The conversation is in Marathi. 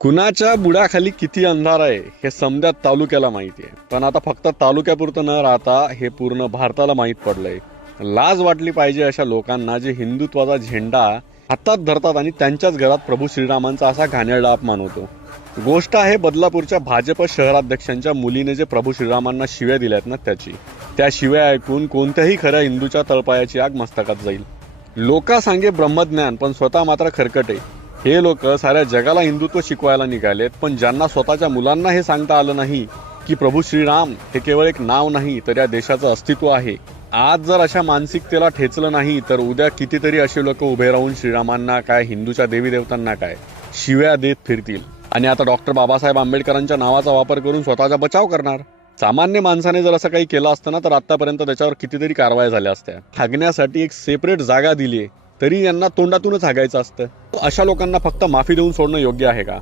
कुणाच्या बुडाखाली किती अंधार आहे हे समद्या तालुक्याला माहिती आहे, पण आता फक्त तालुक्यापुरतं न राहता हे पूर्ण भारताला माहीत पडलंय. लाज वाटली पाहिजे अशा लोकांना जे हिंदुत्वाचा झेंडा हातात धरतात आणि त्यांच्याच घरात प्रभू श्रीरामांचा असा घाणेरडा अपमान होतो. गोष्ट आहे बदलापूरच्या भाजप शहराध्यक्षांच्या मुलीने जे प्रभू श्रीरामांना शिव्या दिल्यात ना त्याची. त्या शिव्या ऐकून कोणत्याही खऱ्या हिंदूच्या तळपायाची आग मस्तकात जाईल. लोका सांगे ब्रह्मज्ञान पण स्वतः मात्र खरकटे. हे लोक साऱ्या जगाला हिंदुत्व शिकवायला निघालेत, पण ज्यांना स्वतःच्या मुलांना हे सांगता आलं नाही की प्रभू श्रीराम हे केवळ एक नाव नाही तर या देशाचं अस्तित्व आहे. आज जर अशा मानसिकतेला ठेचलं नाही तर उद्या कितीतरी असे लोक उभे राहून श्रीरामांना काय, हिंदूच्या देवी देवतांना काय शिव्या देत फिरतील आणि आता डॉक्टर बाबासाहेब आंबेडकरांच्या नावाचा वापर करून स्वतःचा बचाव करणार. सामान्य माणसाने जर असं काही केलं असतं ना तर आतापर्यंत त्याच्यावर कितीतरी कारवाया झाल्या असत्या. हागण्यासाठी एक सेपरेट जागा दिली तरी यांना तोंडातूनच हागायचं असतं. अशा लोकांना फक्त माफी देऊन सोडणं योग्य आहे का?